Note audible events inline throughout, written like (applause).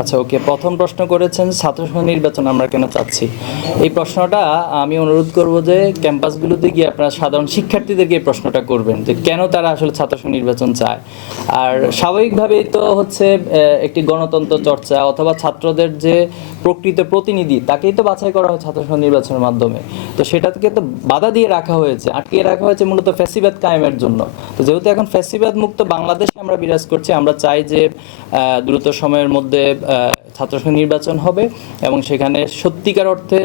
আচ্ছা ওকে। প্রথম প্রশ্ন করেছেন, ছাত্র সংঘ নির্বাচন আমরা কেন চাচ্ছি? এই প্রশ্নটা আমি অনুরোধ করব যে ক্যাম্পাসগুলোতে গিয়ে আপনারা সাধারণ শিক্ষার্থীদেরকে এই প্রশ্নটা করবেন যে কেন তারা আসলে ছাত্র সংঘ নির্বাচন চায়। আর স্বাভাবিকভাবেই তো হচ্ছে একটি গণতন্ত্র চর্চা অথবা ছাত্রদের যে প্রকৃত প্রতিনিধি, তাকেই তো বাছাই করা হয় ছাত্র সংঘ নির্বাচনের মাধ্যমে। তো সেটাকে তো বাধা দিয়ে রাখা হয়েছে আটকিয়ে রাখা হয়েছে মূলত ফ্যাসিবাদ কায়েমের জন্য। তো যেহেতু এখন ফ্যাসিবাদ মুক্ত বাংলাদেশে আমরা বিরাজ করছি, আমরা চাই যে দ্রুত সময়ের মধ্যে আহ, ছাত্র সংঘ নির্বাচন হবে এবং সেখানে সত্যিকার অর্থে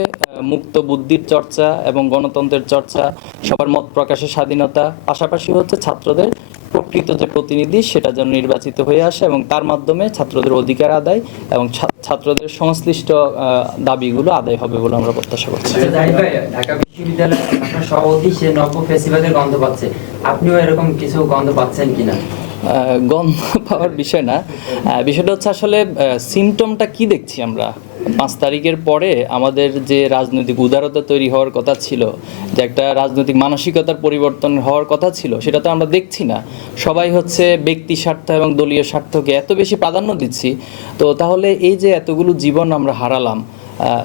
মুক্ত বুদ্ধির চর্চা এবং গণতন্ত্রের চর্চা সবার মত প্রকাশের স্বাধীনতা পাশাপাশি হচ্ছে ছাত্রদের প্রকৃত যে প্রতিনিধি সেটা যেন নির্বাচিত হয়ে আসে এবং তার মাধ্যমে ছাত্রদের অধিকার আদায় এবং ছাত্রদের সংশ্লিষ্ট দাবিগুলো আদায় হবে বলে আমরা প্রত্যাশা করছি। আচ্ছা, ঢাকা বিশ্ববিদ্যালয়ে আপনার সভাপতি সে নব্য ফেসিবাদের গন্ধ পাচ্ছে। আপনিও এরকম কিছু গন্ধ পাচ্ছেন কিনা? গন্ধ (laughs) পাওয়ার বিষয় না। বিষয়টা হচ্ছে আসলে সিমটমটা কি দেখছি আমরা? পাঁচ তারিখের পরে আমাদের যে রাজনৈতিক উদারতা তৈরি হওয়ার কথা ছিল, যে একটা রাজনৈতিক মানসিকতার পরিবর্তন হওয়ার কথা ছিল, সেটা তো আমরা দেখছি না। সবাই হচ্ছে ব্যক্তি স্বার্থ এবং দলীয় স্বার্থকে এত বেশি প্রাধান্য দিচ্ছি। তো তাহলে এই যে এতগুলো জীবন আমরা হারালাম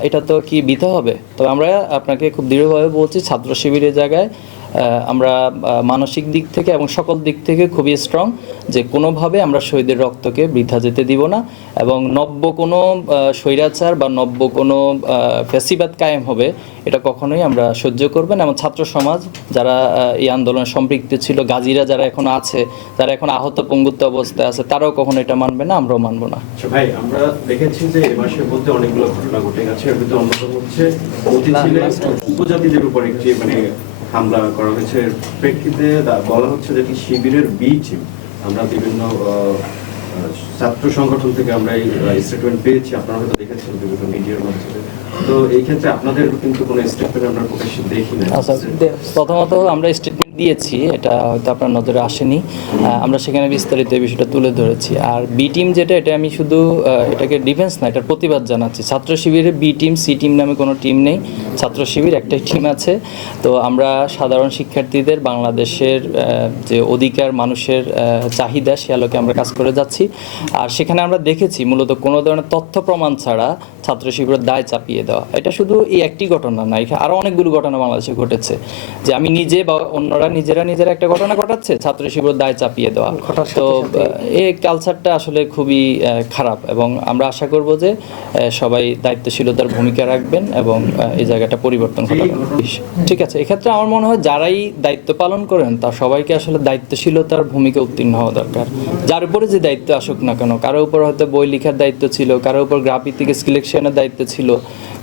এটা তো কি বিতে হবে? তবে আমরা আপনাকে খুব দৃঢ়ভাবে বলছি, ছাত্র শিবিরের জায়গায় আমরা মানসিক দিক থেকে এবং সকল দিক থেকে খুবই স্ট্রং যে কোনোভাবে আমরা শহীদের রক্তকে বৃথা যেতে দিব না এবং নব্য কোনো স্বৈরাচার বা নব্য কোনো আহ, ফ্যাসিবাদ কায়েম হবে এটা কখনোই আমরা সহ্য করবেন এবং ছাত্র সমাজ যারা এই আন্দোলনে সম্পৃক্ত ছিল গাজীরা যারা এখন আছে যারা এখন আহত পঙ্গুত্ব অবস্থায় আছে তারাও কখনো এটা মানবে না আমরাও মানবো না। আচ্ছা ভাই আমরা দেখেছি যে এ মাসের মধ্যে অনেকগুলো ঘটনা ঘটে গেছে এর ভিতরে অন্যতম হচ্ছে উপজাতিদের উপর একটি মানে হামলা করা হয়েছে। এর প্রেক্ষিতে বলা হচ্ছে যে কি শিবিরের বীজ আমরা বিভিন্ন ছাত্র সংগঠন থেকে আমরা এই স্টেটমেন্ট পেয়েছি। আপনারা হয়তো দেখেছেন বিভিন্ন মিডিয়ার মাধ্যমে। তো এই ক্ষেত্রে আপনাদের কিন্তু কোনো স্টেটমেন্ট আমরা প্রকাশ্যে দেখি না প্রথমত আমরা দিয়েছি, এটা হয়তো আপনার নজরে আসেনি। আমরা সেখানে বিস্তারিত এই বিষয়টা তুলে ধরেছি। আর বি টিম যেটা, এটা আমি শুধু এটাকে ডিফেন্স না, এটার প্রতিবাদ জানাচ্ছি। ছাত্র শিবিরে বি টিম সি টিম নামে কোনো টিম নেই। ছাত্র শিবির একটাই টিম আছে। তো আমরা সাধারণ শিক্ষার্থীদের, বাংলাদেশের যে অধিকার মানুষের চাহিদা, সে আলোকে আমরা কাজ করে যাচ্ছি। আর সেখানে আমরা দেখেছি, মূলত কোনো ধরনের তথ্য প্রমাণ ছাড়া ছাত্র শিবিরের দায় চাপিয়ে দেওয়া। এটা শুধু এই একটি ঘটনা না এখানে আরও অনেকগুলো ঘটনা বাংলাদেশে ঘটেছে। যে আমি নিজে বা অন্যরা নিজেরা নিজেরা একটা ঘটনা ঘটাচ্ছে ছাত্র শিবিরের দায় চাপিয়ে দেওয়া। তো এই কালচারটা আসলে খুবই খারাপ এবং আমরা আশা করব যে সবাই দায়িত্বশীলতার ভূমিকা রাখবেন এবং এই জায়গাটা পরিবর্তন ঘটাবেন ঠিক আছে এক্ষেত্রে আমার মনে হয় যারাই দায়িত্ব পালন করেন তার সবাইকে আসলে দায়িত্বশীলতার ভূমিকা উত্তীর্ণ হওয়া দরকার। যার উপরে যে দায়িত্ব আসুক না কেন কারও উপর হয়তো বই লেখার দায়িত্ব ছিল কারও উপর গ্রাফিক থেকে সিলেকশনের দায়িত্ব ছিল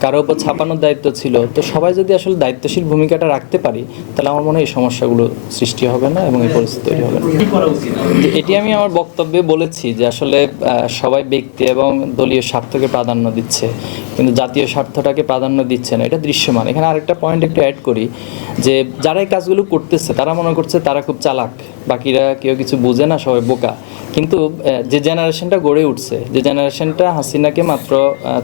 কারও উপর ছাপানোর দায়িত্ব ছিল। তো সবাই যদি আসলে দায়িত্বশীল ভূমিকাটা রাখতে পারি তাহলে আমার মনে হয় এই সমস্যাগুলো সৃষ্টি হবে না এবং এই পরিস্থিতি তৈরি হবে না। এটি আমি আমার বক্তব্যে বলেছি যে আসলে সবাই ব্যক্তি এবং দলীয় স্বার্থকে প্রাধান্য দিচ্ছে কিন্তু জাতীয় স্বার্থটাকে প্রাধান্য দিচ্ছে না এটা দৃশ্যমান। এখানে আরেকটা পয়েন্ট একটু অ্যাড করি যে যারা এই কাজগুলো করতেছে তারা মনে করছে তারা খুব চালাক বাকিরা কেউ কিছু বুঝে না সবাই বোকা। কিন্তু যে জেনারেশনটা গড়ে উঠছে, যে জেনারেশনটা হাসিনাকে মাত্র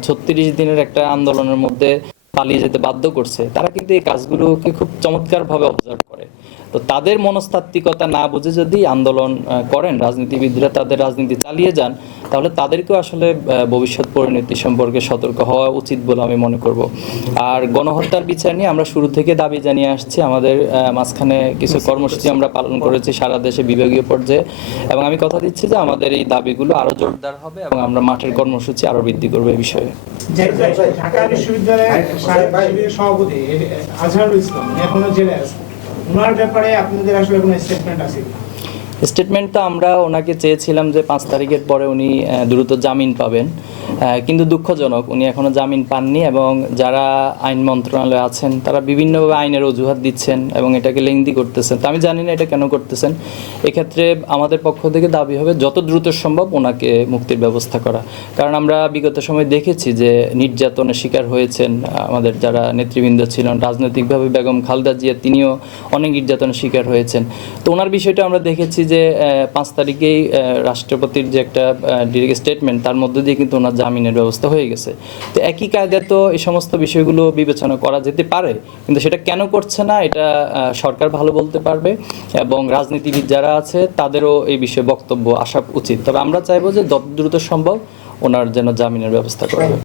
ছত্রিশ দিনের একটা আন্দোলনের মধ্যে পালিয়ে যেতে বাধ্য করছে, তারা কিন্তু এই কাজগুলোকে খুব চমৎকারভাবে অবজার্ভ করে। তো তাদের মনস্তাত্ত্বিকতা না বুঝে যদি আন্দোলন করেন, রাজনীতিবিদরা তাদের রাজনীতি চালিয়ে যান তাহলে তাদেরকেও আসলে ভবিষ্যৎ পরিণতি সম্পর্কে সতর্ক হওয়া উচিত বলে আমি মনে করব। আর গণহত্যার বিচার নিয়ে আমরা শুরু থেকে দাবি জানিয়ে আসছি। আমাদের মাঝখানে কিছু কর্মসূচি আমরা পালন করেছি সারা দেশে বিভাগীয় পর্যায়ে। এবং আমি কথা দিচ্ছি যে আমাদের এই দাবিগুলো আরও জোরদার হবে এবং আমরা মাঠের কর্মসূচি আরও বৃদ্ধি করব এই বিষয়ে। ঢাকা বিশ্ববিদ্যালয়ের সভাপতি আজহারুল ইসলাম এখনও জেলে আছে। ওনার ব্যাপারে আপনাদের আসলে কোনো স্টেটমেন্ট আছে? কিনা? স্টেটমেন্ট তো আমরা ওনাকে চেয়েছিলাম যে পাঁচ তারিখের পরে উনি দ্রুত জামিন পাবেন কিন্তু দুঃখজনক, উনি এখনও জামিন পাননি এবং যারা আইন মন্ত্রণালয়ে আছেন, তারা বিভিন্নভাবে আইনের অজুহাত দিচ্ছেন এবং এটাকে লেংদি করতেছেন। তো আমি জানি না এটা কেন করতেছেন। এক্ষেত্রে আমাদের পক্ষ থেকে দাবি হবে যত দ্রুত সম্ভব ওনাকে মুক্তির ব্যবস্থা করা। কারণ আমরা বিগত সময় দেখেছি যে নির্যাতনের শিকার হয়েছেন আমাদের যারা নেতৃবৃন্দ ছিলেন, রাজনৈতিকভাবে বেগম খালদা জিয়া, তিনিও অনেক নির্যাতনের শিকার হয়েছেন। তো ওনার বিষয়টা আমরা দেখেছি যে পাঁচ তারিখেই রাষ্ট্রপতির যে একটা স্টেটমেন্ট তার মধ্যে দিয়ে কিন্তু ওনার জামিনের ব্যবস্থা হয়ে গেছে। তো একই কায়দায় তো এই সমস্ত বিষয়গুলো বিবেচনা করা যেতে পারে, কিন্তু সেটা কেন করছে না, এটা সরকার ভালো বলতে পারবে এবং রাজনীতিবিদ যারা আছে, তাদেরও এই বিষয়ে বক্তব্য আসা উচিত। তবে আমরা চাইব যে দ্রুত সম্ভব ওনার যেন জামিনের ব্যবস্থা করা